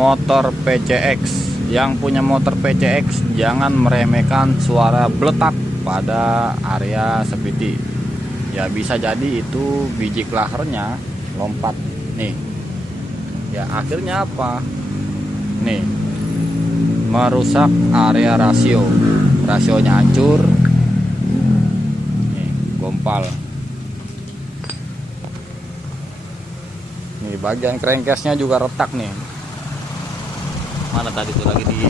motor PCX. Yang punya motor PCX jangan meremehkan suara beletak pada area speedy. Ya bisa jadi itu biji klahernya lompat nih. Ya akhirnya apa? Nih, merusak area rasionya hancur. Nih, gompal. Nih bagian crankcase-nya juga retak nih. Mana tadi tuh lagi di